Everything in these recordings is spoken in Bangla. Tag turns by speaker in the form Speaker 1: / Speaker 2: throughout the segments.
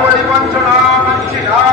Speaker 1: Iyi niyo 去
Speaker 2: 长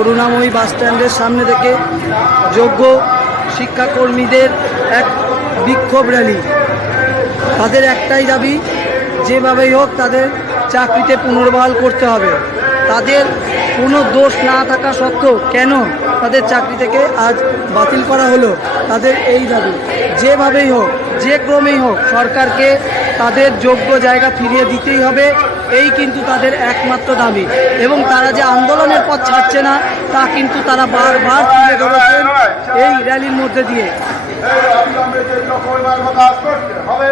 Speaker 2: করুণাময়ী বাস স্ট্যান্ডের সামনে থেকে যোগ্য শিক্ষাকর্মীদের এক বিক্ষোভ র্যালি। তাদের একটাই দাবি, যেভাবেই হোক তাদের চাকরিতে পুনর্বহাল করতে হবে। তাদের কোনো দোষ না থাকা সত্ত্বেও কেন তাদের চাকরি থেকে আজ বাতিল করা হলো? তাদের এই দাবি। যেভাবেই হোক, যে ক্রমেই হোক, সরকারকে তাদের যোগ্য জায়গা ফিরিয়ে দিতেই হবে। এই কিন্তু তাদের একমাত্র দাবি। এবং তারা যে আন্দোলনের পথ ছাড়ছে না, তা কিন্তু তারা বারবার তুলে ধরেছেন এই র্যালির মধ্যে দিয়ে।
Speaker 1: হবে অবিলম্বে যে দখলদার প্রকাশ করতে হবে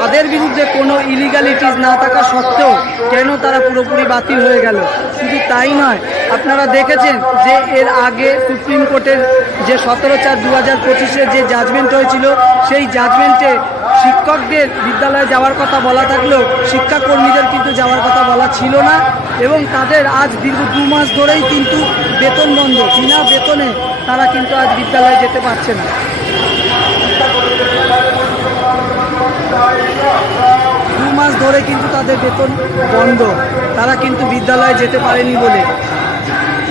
Speaker 2: তাদের বিরুদ্ধে কোনো ইলিগালিটিস না থাকা সত্ত্বেও কেন তারা পুরোপুরি বাতিল হয়ে গেল? শুধু তাই নয়, আপনারা দেখেছেন যে এর আগে সুপ্রিম কোর্টের যে সতেরো চার দু হাজার পঁচিশে যে জাজমেন্ট হয়েছিল, সেই জাজমেন্টে শিক্ষকদের বিদ্যালয়ে যাওয়ার কথা বলা থাকলেও শিক্ষাকর্মীদের কিন্তু যাওয়ার কথা বলা ছিল না এবং তাদের আজ দীর্ঘ দু মাস ধরেই কিন্তু বেতন বন্ধ। বিনা বেতনে তারা কিন্তু আজ বিদ্যালয়ে যেতে পারছে না দু মাস ধরে কিন্তু তাদের বেতন বন্ধ। তারা কিন্তু বিদ্যালয়ে যেতে পারেনি বলে।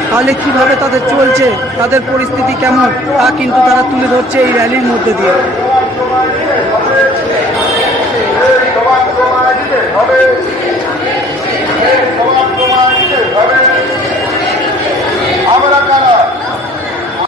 Speaker 2: তাহলে কীভাবে তাদের চলছে? তাদের পরিস্থিতি কেমন? তা কিন্তু তারা তুলে ধরছে এই র্যালির মধ্যে দিয়ে।